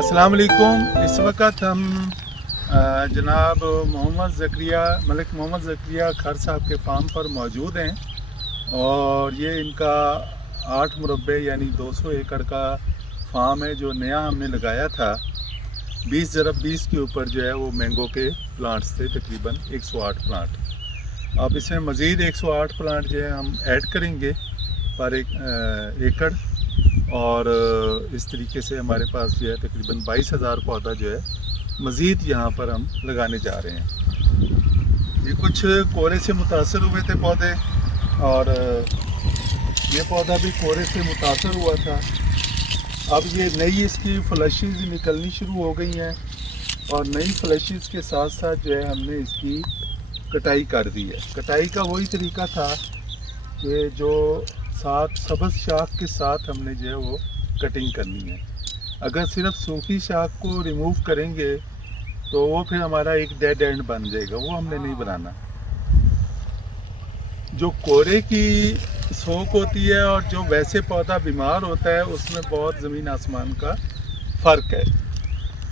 अस्सलाम वालेकुम। इस वक्त हम जनाब मलिक मोहम्मद ज़करिया खर साहब के फार्म पर मौजूद हैं और ये इनका 8 मुरब्बे यानी 200 एकड़ का फार्म है जो नया हमने लगाया था। 20 के ऊपर जो है वो मैंगो के प्लांट्स थे, तकरीबन 108 प्लांट। अब इसमें मज़ीद 108 प्लांट जो है हम ऐड करेंगे पर एकड़, और इस तरीके से हमारे पास जो है तकरीबन 22,000 पौधा जो है मज़ीद यहाँ पर हम लगाने जा रहे हैं। ये कुछ कोहरे से मुतासर हुए थे पौधे और ये पौधा भी कोहरे से मुतासर हुआ था। अब ये नई इसकी फ्लैशेस निकलनी शुरू हो गई हैं और नई फ्लैशेस के साथ साथ जो है हमने इसकी कटाई कर दी है। कटाई का वही तरीका था कि जो साथ सब्ज़ शाख के साथ हमने जो है वो कटिंग करनी है। अगर सिर्फ सूखी शाख को रिमूव करेंगे तो वो फिर हमारा एक डेड एंड बन जाएगा, वो हमने नहीं बनाना। जो कोहरे की सोख होती है और जो वैसे पौधा बीमार होता है उसमें बहुत ज़मीन आसमान का फ़र्क है।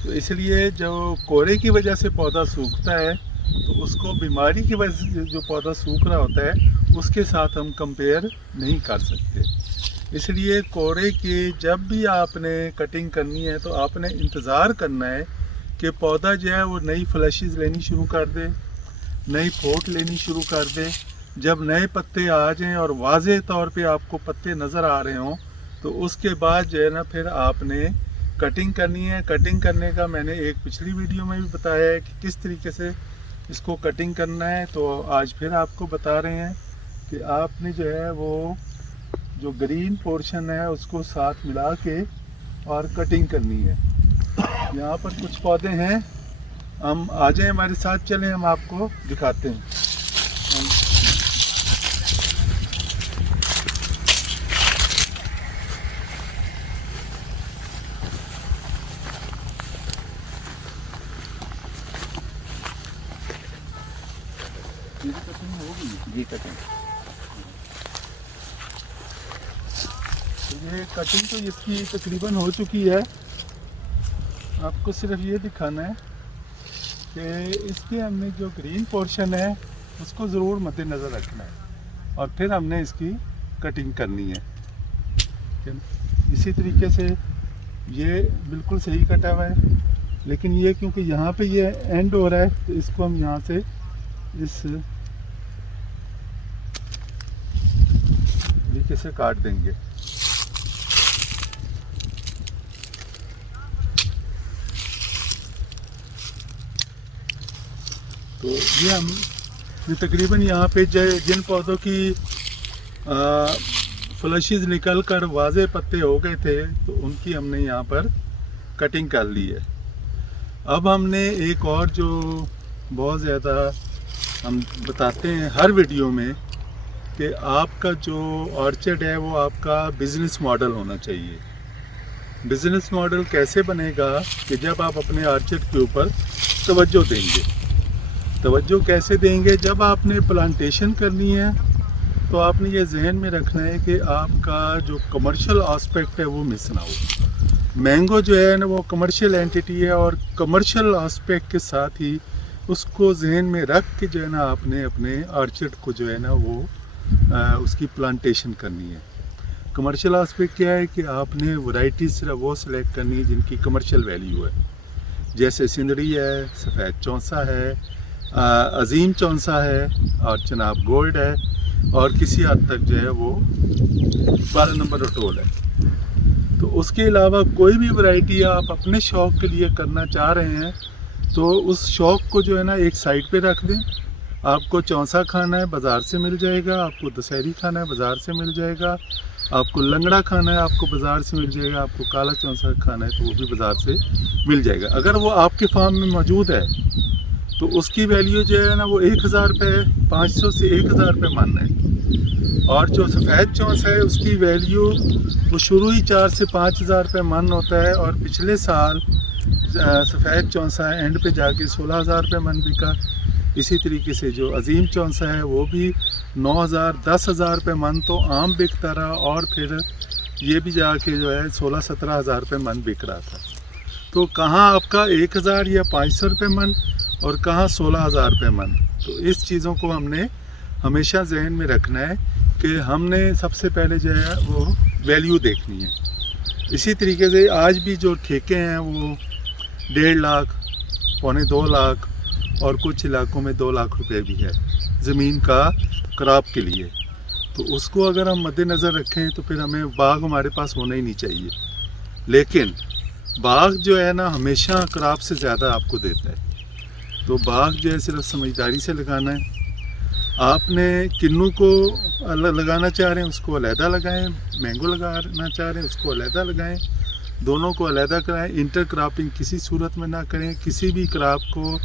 तो इसलिए जो कोहरे की वजह से पौधा सूखता है तो उसको बीमारी की वजह से जो पौधा सूख रहा होता है उसके साथ हम कंपेयर नहीं कर सकते। इसलिए कोहरे की जब भी आपने कटिंग करनी है तो आपने इंतज़ार करना है कि पौधा जो है वो नई फ्लैशेस लेनी शुरू कर दे, नई फोट लेनी शुरू कर दे। जब नए पत्ते आ जाएं और वाज़ेह तौर पे आपको पत्ते नज़र आ रहे हों तो उसके बाद जो है ना फिर आपने कटिंग करनी है। कटिंग करने का मैंने एक पिछली वीडियो में भी बताया है कि किस तरीके से इसको कटिंग करना है, तो आज फिर आपको बता रहे हैं कि आपने जो है वो जो ग्रीन पोर्शन है उसको साथ मिला के और कटिंग करनी है। यहाँ पर कुछ पौधे हैं, हम आ जाएं हमारे साथ, चलें हम आपको दिखाते हैं। जी कटिंग ये कटिंग तो इसकी तकरीबन हो चुकी है। आपको सिर्फ ये दिखाना है कि इसके हमने जो ग्रीन पोर्शन है उसको ज़रूर मद्देनज़र रखना है और फिर हमने इसकी कटिंग करनी है। इसी तरीके से ये बिल्कुल सही कटा हुआ है, लेकिन ये क्योंकि यहाँ पे ये एंड हो रहा है तो इसको हम यहाँ से इस तरीके से काट देंगे। तो ये हम तकरीबन यहाँ पे जिन पौधों की फ्लैशेस निकल कर वाज़े पत्ते हो गए थे तो उनकी हमने यहाँ पर कटिंग कर ली है। अब हमने एक और जो बहुत ज़्यादा हम बताते हैं हर वीडियो में कि आपका जो ऑर्चर्ड है वो आपका बिज़नेस मॉडल होना चाहिए। बिज़नेस मॉडल कैसे बनेगा कि जब आप अपने ऑर्चर्ड के ऊपर तवज्जो देंगे। तवज्जो कैसे देंगे? जब आपने प्लांटेशन करनी है तो आपने ये जहन में रखना है कि आपका जो कमर्शियल एस्पेक्ट है वो मिस ना हो। मैंगो जो है ना वो कमर्शियल एंटिटी है और कमर्शियल एस्पेक्ट के साथ ही उसको जहन में रख के जो है ना आपने अपने ऑर्चर्ड को जो है ना वो उसकी प्लांटेशन करनी है। कमर्शियल एस्पेक्ट क्या है कि आपने वैरायटी सिर्फ वो सिलेक्ट करनी है जिनकी कमर्शियल वैल्यू है, जैसे सिंदड़ी है, सफ़ेद चौंसा है, अजीम चौंसा है और जनाब गोल्ड है और किसी हद तक जो है वो 12 नंबर रटोल है। तो उसके अलावा कोई भी वैरायटी आप अपने शौक़ के लिए करना चाह रहे हैं तो उस शौक़ को जो है ना एक साइड पे रख दें। आपको चौंसा खाना है बाज़ार से मिल जाएगा, आपको दशहरी खाना है बाज़ार से मिल जाएगा, आपको लंगड़ा खाना है आपको बाज़ार से मिल जाएगा, आपको काला चौंसा खाना है तो वो भी बाज़ार से मिल जाएगा। अगर वो आपके फार्म में मौजूद है तो उसकी वैल्यू जो है ना वो 1000 रुपये, 500 से 1000 रुपये मानना है। और जो सफ़ेद चौंसा है उसकी वैल्यू वो शुरू ही 4 से 5000 रुपये मन होता है और पिछले साल सफ़ेद चौंसा एंड पे जाके 16000 रुपये मन बिका। इसी तरीके से जो अजीम चौंसा है वो भी 9000 10,000 रुपये मन तो आम बिकता रहा और फिर ये भी जाके जो है 16-17 हज़ार रुपये मन बिक रहा था। तो कहाँ आपका 1000 या 500 रुपये मन और कहाँ 16,000 रुपये मन। तो इस चीज़ों को हमने हमेशा जहन में रखना है कि हमने सबसे पहले जो है वो वैल्यू देखनी है। इसी तरीके से आज भी जो ठेके हैं वो 1.5 लाख, 2.25 लाख और कुछ इलाकों में 2 लाख रुपए भी है ज़मीन का क्रॉप के लिए। तो उसको अगर हम मद्देनज़र रखें तो फिर हमें बाग हमारे पास होना ही नहीं चाहिए। लेकिन बाग जो है ना हमेशा क्रॉप से ज़्यादा आपको देता है। तो बाग जो है सिर्फ समझदारी से लगाना है। आपने किन्नू को लगाना चाह रहे हैं उसको अलहदा लगाएं, मैंगो लगाना चाह रहे हैं उसको अलहदा लगाएं, दोनों को अलहदा कराएं। इंटर क्रॉपिंग किसी सूरत में ना करें। किसी भी क्रॉप को,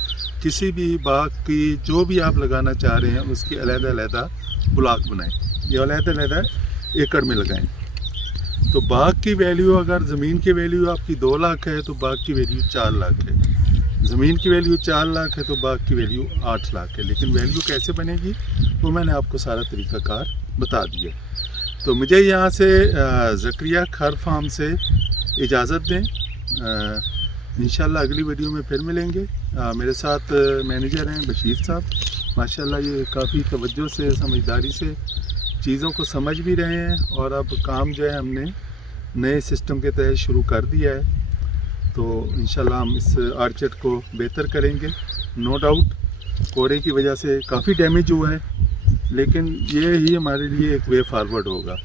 किसी भी बाग की जो भी आप लगाना चाह रहे हैं उसकी अलहदा अलहदा ब्लॉक बनाएं या अलहदा अलहदा एकड़ में लगाएं। तो बाग की वैल्यू, अगर ज़मीन की वैल्यू आपकी 2 लाख है तो बाग की वैल्यू 4 लाख है। ज़मीन की वैल्यू 4 लाख है तो बाग की वैल्यू 8 लाख है। लेकिन वैल्यू कैसे बनेगी वो मैंने आपको सारा तरीक़ाकार बता दिया। तो मुझे यहाँ से ज़करिया खर फार्म से इजाज़त दें। इंशाल्लाह अगली वीडियो में फिर मिलेंगे। मेरे साथ मैनेजर हैं बशीर साहब, माशाल्लाह ये काफ़ी तवज्जो से, समझदारी से चीज़ों को समझ भी रहे हैं और अब काम जो है हमने नए सिस्टम के तहत शुरू कर दिया है। तो इंशाल्लाह हम इस आर्चर्ड को बेहतर करेंगे। नो डाउट कोहरे की वजह से काफ़ी डैमेज हुआ है, लेकिन ये ही हमारे लिए एक वे फारवर्ड होगा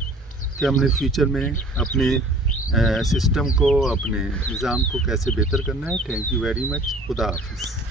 कि हमने फ्यूचर में अपने सिस्टम को, अपने निज़ाम को कैसे बेहतर करना है। Thank you very much. खुदा हाफिज़।